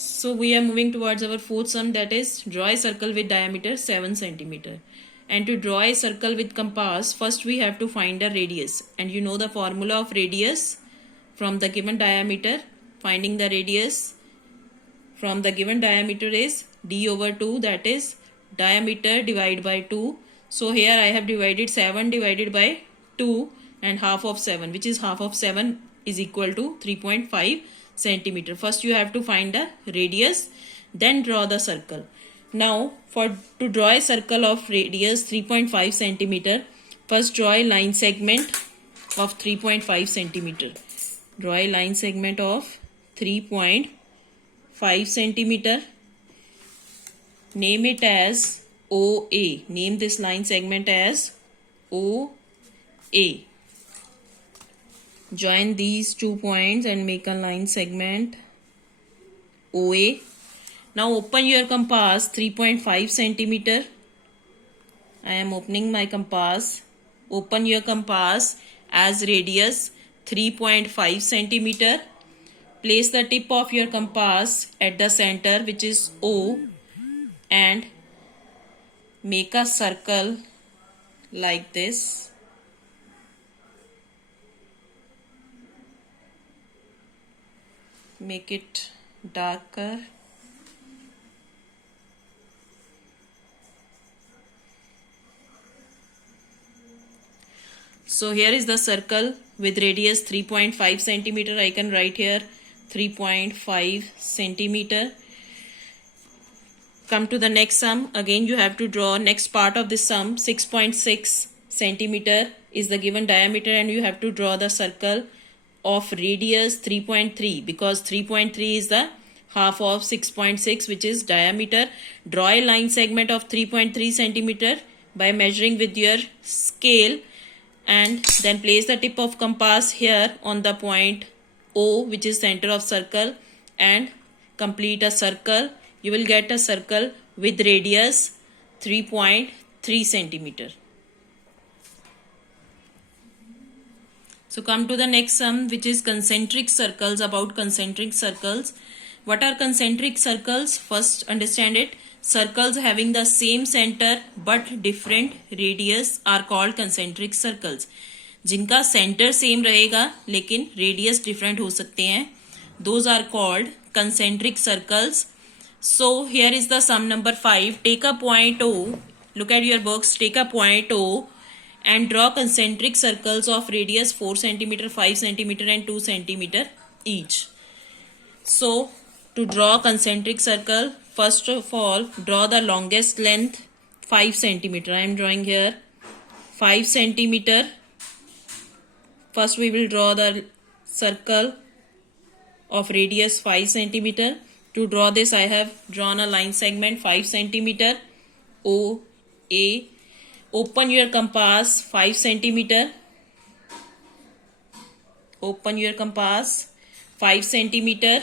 So we are moving towards our fourth sum, that is draw a circle with diameter 7 centimeter. And to draw a circle with compass, first we have to find the radius. And you know the formula of radius from the given diameter. Finding the radius from the given diameter is d over 2, that is diameter divided by 2. So here I have divided 7 divided by 2 and half of 7, which is half of 7 is equal to 3.5 centimeter. First you have to find the radius, then draw the circle. Now to draw a circle of radius 3.5 centimeter, first draw a line segment of 3.5 centimeter. Draw a line segment of 3.5 centimeter. Name it as OA. Name this line segment as OA. Join these 2 points and make a line segment OA. Now open your compass 3.5 centimeter. I am opening my compass. Open your compass as radius 3.5 centimeter. Place the tip of your compass at the center, which is O, and make a circle like this. Make it darker. So here is the circle with radius 3.5 centimeter. I can write here 3.5 centimeter. Come to the next sum. Again you have to draw next part of this sum. 6.6 centimeter is the given diameter and you have to draw the circle of radius 3.3, because 3.3 is the half of 6.6, which is diameter. Draw a line segment of 3.3 centimeter by measuring with your scale, and then place the tip of compass here on the point O, which is center of circle, and complete a circle. You will get a circle with radius 3.3 centimeter. So come to the next sum, which is concentric circles. About concentric circles. What are concentric circles? First understand it. Circles having the same center but different radius are called concentric circles. जिनका center same रहेगा लेकिन radius different हो सकते हैं, those are called concentric circles. So here is the sum number 5. Take a point O. Look at your books. Take a point O and draw concentric circles of radius 4 centimeter, 5 centimeter and 2 centimeter each. So to draw concentric circle, first of all draw the longest length 5 centimeter. I am drawing here 5 centimeter. First we will draw the circle of radius 5 centimeter. To draw this I have drawn a line segment 5 centimeter OA. Open your compass 5 centimeter. Open your compass 5 centimeter.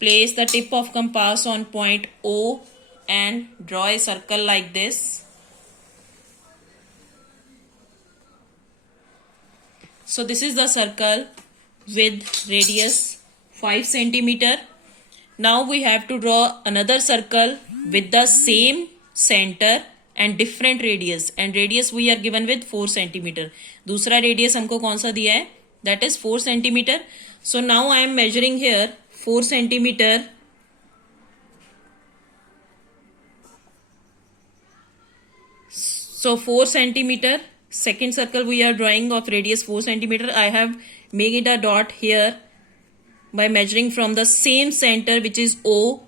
Place the tip of compass on point O and draw a circle like this. So this is the circle with radius 5 centimeter. Now we have to draw another circle with the same center and different radius, and radius we are given with 4 centimeter. दूसरा radius हमको कौन सा दिया है? That is 4 centimeter. So now I am measuring here 4 centimeter. So 4 centimeter. Second circle we are drawing of radius 4 centimeter. I have made it a dot here by measuring from the same center, which is O,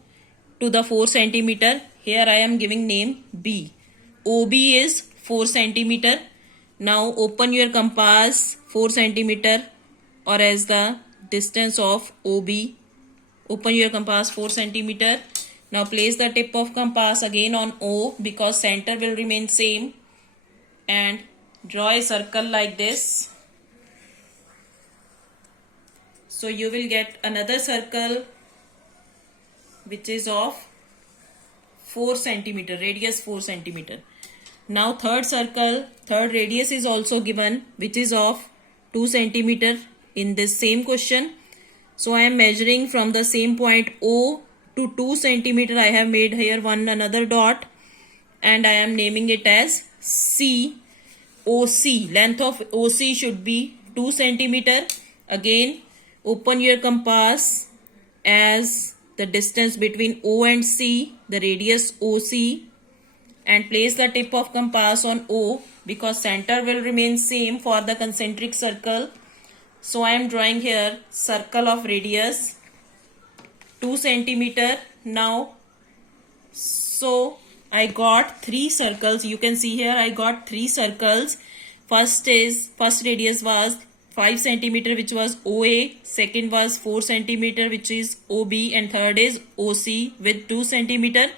to the 4 centimeter. Here I am giving name B. OB is 4 centimeter. Now open your compass 4 centimeter or as the distance of OB. Open your compass 4 centimeter. Now place the tip of compass again on O, because center will remain same, and draw a circle like this. So you will get another circle which is of 4 centimeter, radius 4 centimeter. Now third circle, third radius is also given, which is of 2 centimeter in this same question. So I am measuring from the same point O to 2 centimeter, I have made here another dot, and I am naming it as C. OC, length of OC should be 2 centimeter. Again, open your compass as the distance between O and C, the radius OC, and place the tip of compass on O, because center will remain same for the concentric circle. So I am drawing here circle of radius 2 centimeter. Now, so I got 3 circles. You can see here I got 3 circles. First radius was 5 centimeter, which was OA. Second was 4 centimeter, which is OB, and third is OC with 2 centimeter.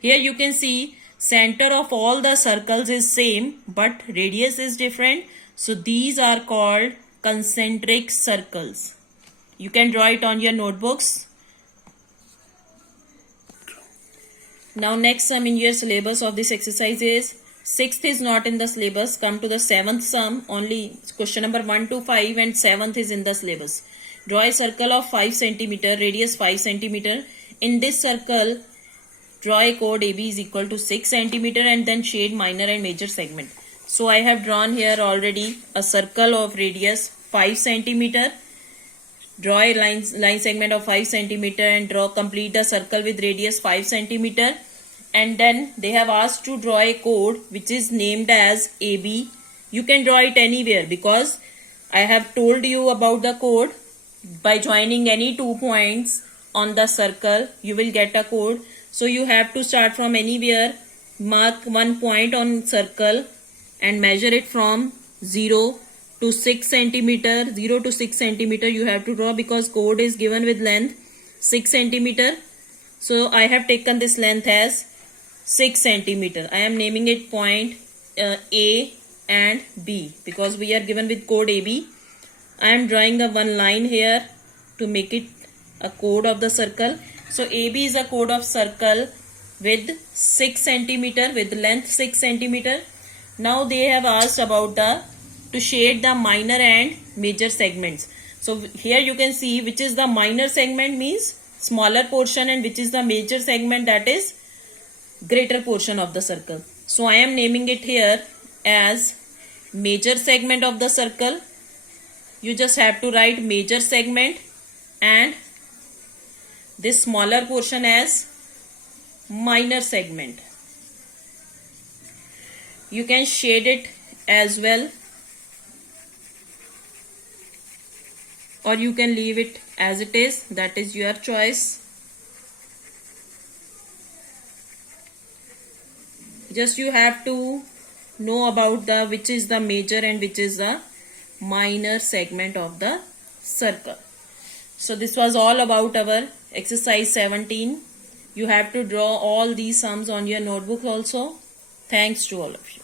Here you can see center of all the circles is same, but radius is different. So these are called concentric circles. You can draw it on your notebooks. Now next sum in your syllabus of this exercise is 6th is not in the syllabus. Come to the 7th sum. Only question number 1 to 5 and 7th is in the syllabus. Draw a circle of 5 centimeter, radius 5 centimeter. In this circle, draw a chord AB is equal to 6 centimeter and then shade minor and major segment. So I have drawn here already a circle of radius 5 centimeter. Draw a line segment of 5 centimeter and complete the circle with radius 5 centimeter. And then they have asked to draw a chord which is named as AB. You can draw it anywhere because I have told you about the chord. By joining any 2 points on the circle, you will get a chord. So you have to start from anywhere, mark 1 point on circle and measure it from 0 to 6 centimeter. 0 to 6 centimeter you have to draw because chord is given with length 6 centimeter. So I have taken this length as 6 centimeter. I am naming it point A and B because we are given with chord AB. I am drawing a one line here to make it a chord of the circle. So AB is a chord of circle with 6 centimeter, with length 6 centimeter. Now they have asked about to shade the minor and major segments. So here you can see which is the minor segment, means smaller portion, and which is the major segment, that is greater portion of the circle. So I am naming it here as major segment of the circle. You just have to write major segment and this smaller portion as minor segment. You can shade it as well, or you can leave it as it is, that is your choice. Just you have to know about which is the major and which is the minor segment of the circle. So this was all about our exercise 17. You have to draw all these sums on your notebook also. Thanks to all of you.